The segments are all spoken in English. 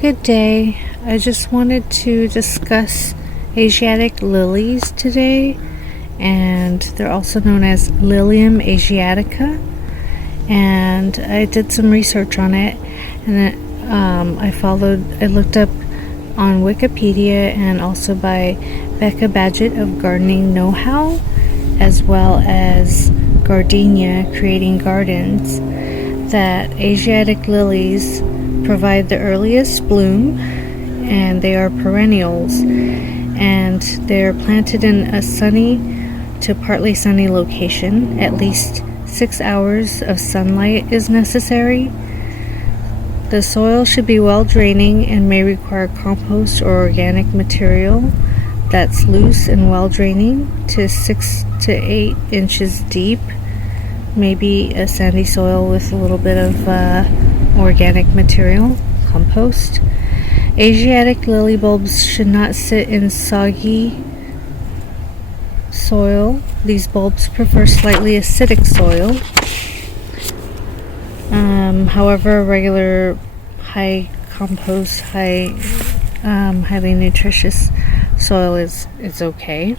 Good day. I just wanted to discuss Asiatic lilies today, and they're also known as Lilium Asiatica. And I did some research on it, and I looked up on Wikipedia and also by Becca Badgett of Gardening Know-How, as well as Gardenia Creating Gardens, that Asiatic lilies provide the earliest bloom, and they are perennials, and they're planted in a sunny to partly sunny location. At least 6 hours of sunlight is necessary. The soil should be well draining and may require compost or organic material that's loose and well draining to 6 to 8 inches deep. Maybe a sandy soil with a little bit of organic material, compost. Asiatic lily bulbs should not sit in soggy soil. These bulbs prefer slightly acidic soil. However, regular high compost, highly nutritious soil is okay.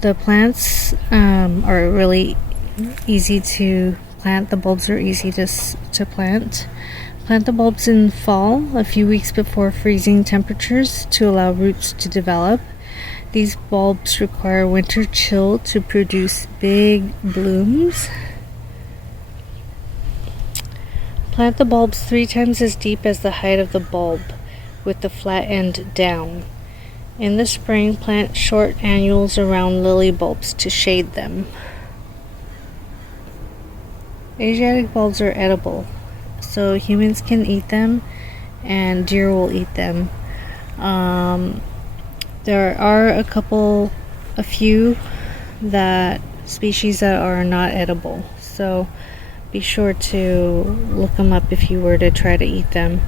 The plants are really easy to plant. The bulbs are easy to plant. Plant the bulbs in fall, a few weeks before freezing temperatures, to allow roots to develop. These bulbs require winter chill to produce big blooms. Plant the bulbs 3 times as deep as the height of the bulb, with the flat end down. In the spring, plant short annuals around lily bulbs to shade them. Asiatic bulbs are edible, so humans can eat them and deer will eat them. There are a few species that are not edible, so be sure to look them up if you were to try to eat them.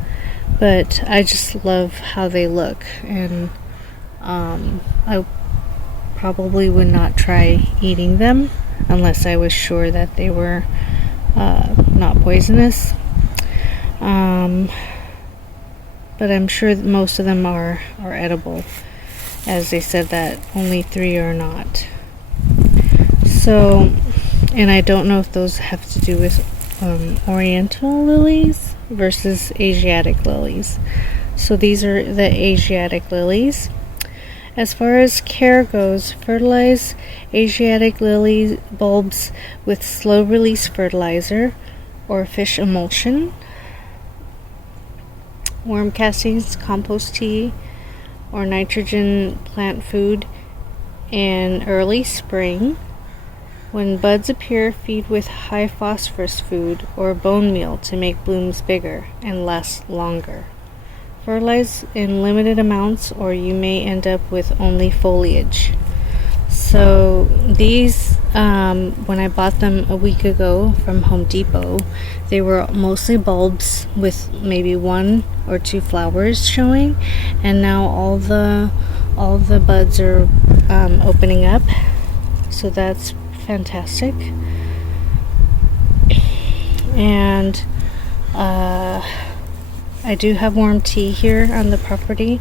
But I just love how they look, and I probably would not try eating them unless I was sure that they were not poisonous. But I'm sure that most of them are edible, as they said that only 3 are not. So, and I don't know if those have to do with Oriental lilies versus Asiatic lilies. So these are the Asiatic lilies. As far as care goes, fertilize Asiatic lily bulbs with slow release fertilizer or fish emulsion, worm castings, compost tea, or nitrogen plant food in early spring. When buds appear, feed with high phosphorus food or bone meal to make blooms bigger and last longer. Fertilize in limited amounts, or you may end up with only foliage. So these, when I bought them a week ago from Home Depot, they were mostly bulbs with maybe 1 or 2 flowers showing, and now all the buds are opening up. So that's fantastic. And I do have warm tea here on the property,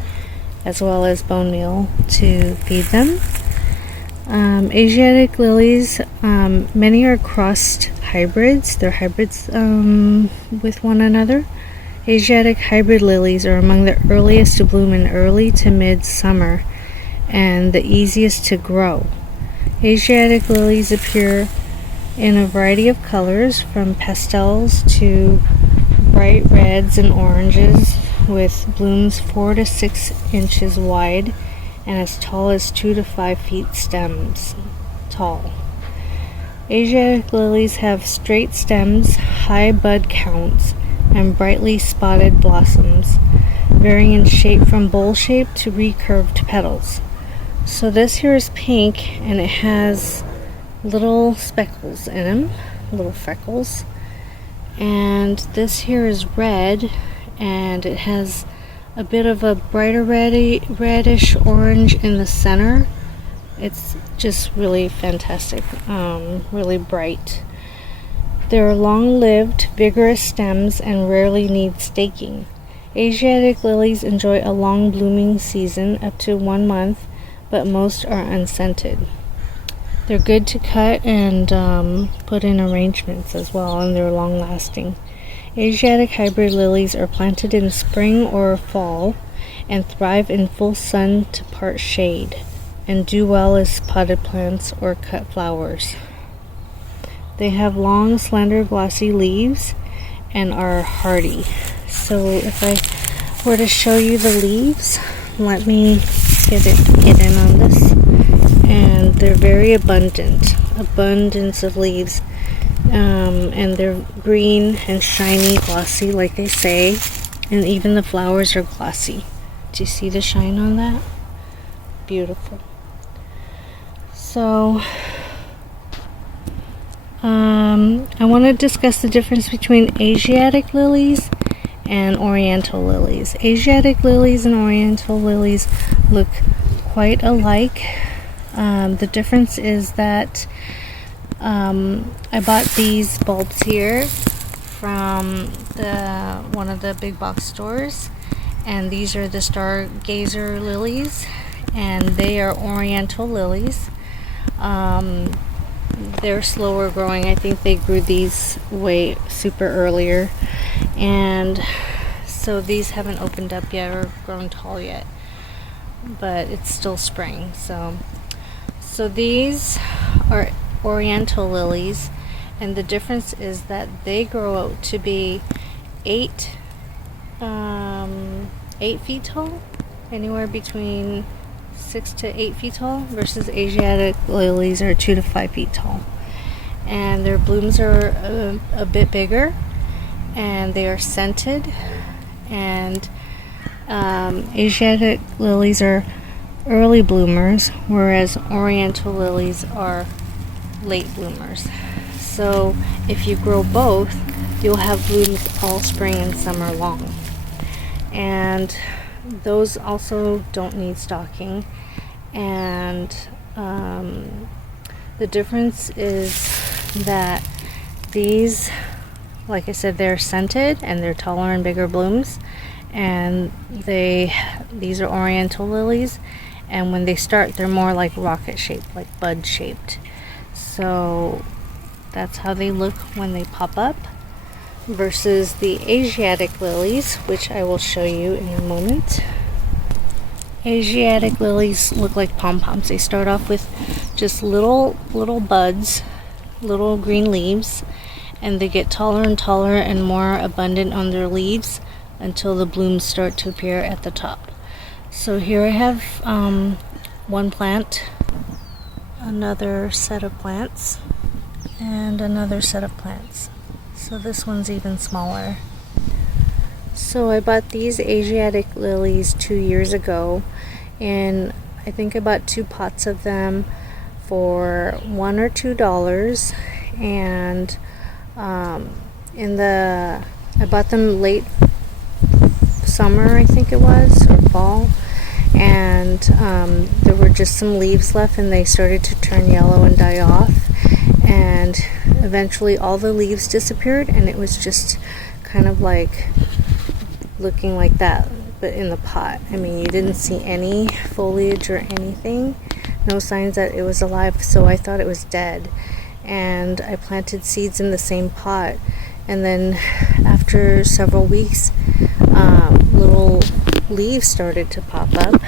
as well as bone meal to feed them. Asiatic lilies, many are crossed hybrids. They're hybrids with one another. Asiatic hybrid lilies are among the earliest to bloom in early to mid-summer and the easiest to grow. Asiatic lilies appear in a variety of colors, from pastels to bright reds and oranges, with blooms 4 to 6 inches wide and as tall as 2 to 5 feet stems tall. Asiatic lilies have straight stems, high bud counts, and brightly spotted blossoms, varying in shape from bowl-shaped to recurved petals. So this here is pink, and it has little speckles in them, little freckles. And this here is red, and it has a bit of a brighter reddish orange in the center. It's just really fantastic, really bright. They are long-lived, vigorous stems and rarely need staking. Asiatic lilies enjoy a long blooming season up to 1 month, but most are unscented. They're good to cut and put in arrangements as well, and they're long lasting. Asiatic hybrid lilies are planted in spring or fall and thrive in full sun to part shade, and do well as potted plants or cut flowers. They have long, slender, glossy leaves and are hardy. So if I were to show you the leaves, let me get in on this. And they're very abundance of leaves, and they're green and shiny, glossy, like they say, and even the flowers are glossy. Do you see the shine on that? Beautiful. So I want to discuss the difference between Asiatic lilies and Oriental lilies. Asiatic lilies and Oriental lilies look quite alike. The difference is that I bought these bulbs here from one of the big box stores, and these are the stargazer lilies, and they are Oriental lilies. They're slower growing. I think they grew these way super earlier, and so these haven't opened up yet or grown tall yet, but it's still spring. So these are Oriental lilies, and the difference is that they grow out to be 8 feet tall, anywhere between 6 to 8 feet tall, versus Asiatic lilies are 2 to 5 feet tall, and their blooms are a bit bigger, and they are scented. And Asiatic lilies are early bloomers, whereas Oriental lilies are late bloomers. So if you grow both, you'll have blooms all spring and summer long. And those also don't need stocking. And the difference is that these, like I said, they're scented and they're taller and bigger blooms. And these are Oriental lilies, and when they start, they're more like rocket shaped, like bud shaped. So that's how they look when they pop up, versus the Asiatic lilies, which I will show you in a moment. Asiatic lilies look like pom-poms. They start off with just little buds, little green leaves, and they get taller and taller and more abundant on their leaves until the blooms start to appear at the top. So here I have one plant, another set of plants, and another set of plants. So this one's even smaller. So I bought these Asiatic lilies 2 years ago, and I think I bought 2 pots of them for $1 or $2. And I bought them late summer, I think it was, or fall, and there were just some leaves left, and they started to turn yellow and die off, and eventually all the leaves disappeared, and it was just kind of like looking like that, but in the pot. I mean, you didn't see any foliage or anything, no signs that it was alive, so I thought it was dead. And I planted seeds in the same pot, and then after several weeks, little leaves started to pop up,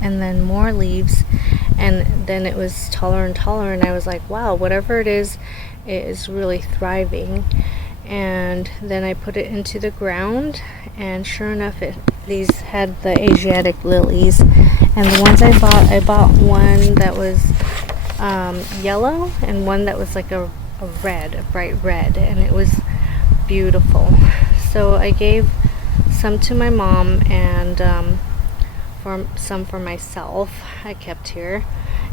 and then more leaves, and then it was taller and taller, and I was like, wow, whatever it is really thriving. And then I put it into the ground, and sure enough, these had the Asiatic lilies. And the ones I bought one that was yellow, and one that was like a bright red, and it was beautiful. So I gave some to my mom, and some for myself I kept here.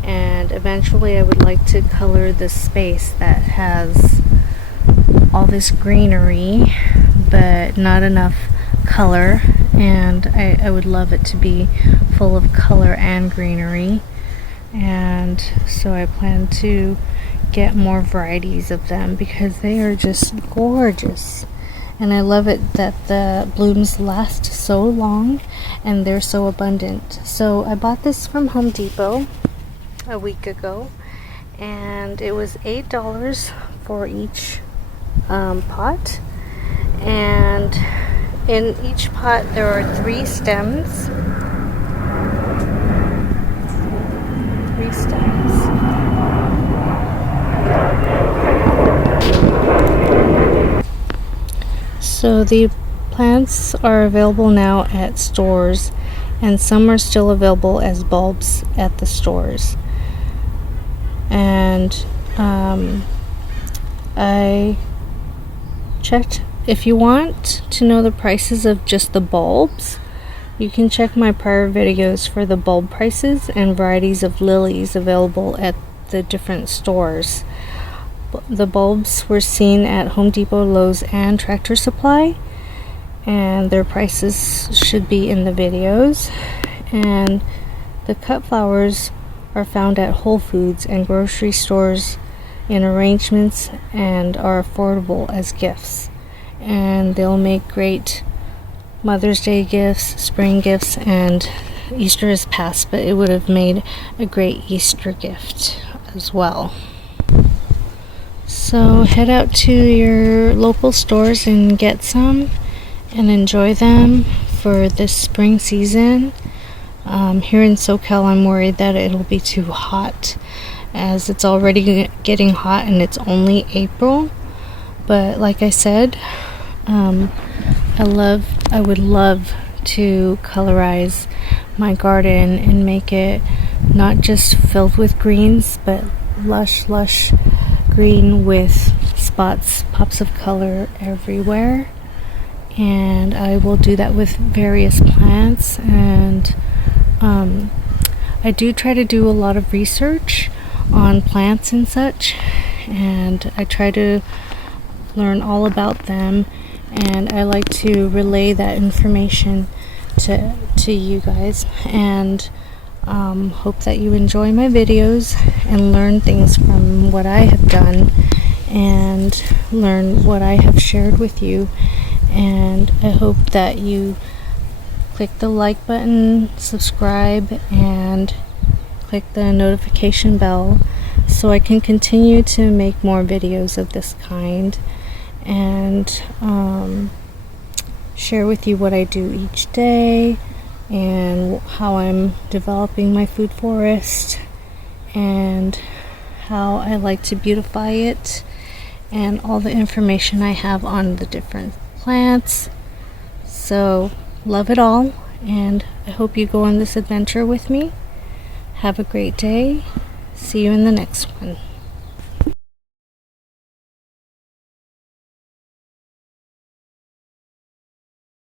And eventually I would like to color this space that has all this greenery but not enough color, and I would love it to be full of color and greenery. And so I plan to get more varieties of them because they are just gorgeous. and I love it that the blooms last so long and they're so abundant. So I bought this from Home Depot a week ago, and it was $8 for each pot, and in each pot there are 3 stems. 3 stems. So the plants are available now at stores, and some are still available as bulbs at the stores. And I checked. If you want to know the prices of just the bulbs, you can check my prior videos for the bulb prices and varieties of lilies available at the different stores. The bulbs were seen at Home Depot, Lowe's, and Tractor Supply, and their prices should be in the videos. And the cut flowers are found at Whole Foods and grocery stores in arrangements and are affordable as gifts. And they'll make great Mother's Day gifts, spring gifts, and Easter is past, but it would have made a great Easter gift as well. So head out to your local stores and get some and enjoy them for this spring season. Here in SoCal, I'm worried that it'll be too hot, as it's already getting hot and it's only April. But like I said, I would love to colorize my garden and make it not just filled with greens, but lush green with spots, pops of color everywhere. And I will do that with various plants. And I do try to do a lot of research on plants and such, and I try to learn all about them, and I like to relay that information to you guys, and hope that you enjoy my videos and learn things from what I have done and learn what I have shared with you. And I hope that you click the like button, subscribe, and click the notification bell so I can continue to make more videos of this kind and share with you what I do each day and how I'm developing my food forest and how I like to beautify it and all the information I have on the different plants. So love it all, and I hope you go on this adventure with me. Have a great day. See you in the next one.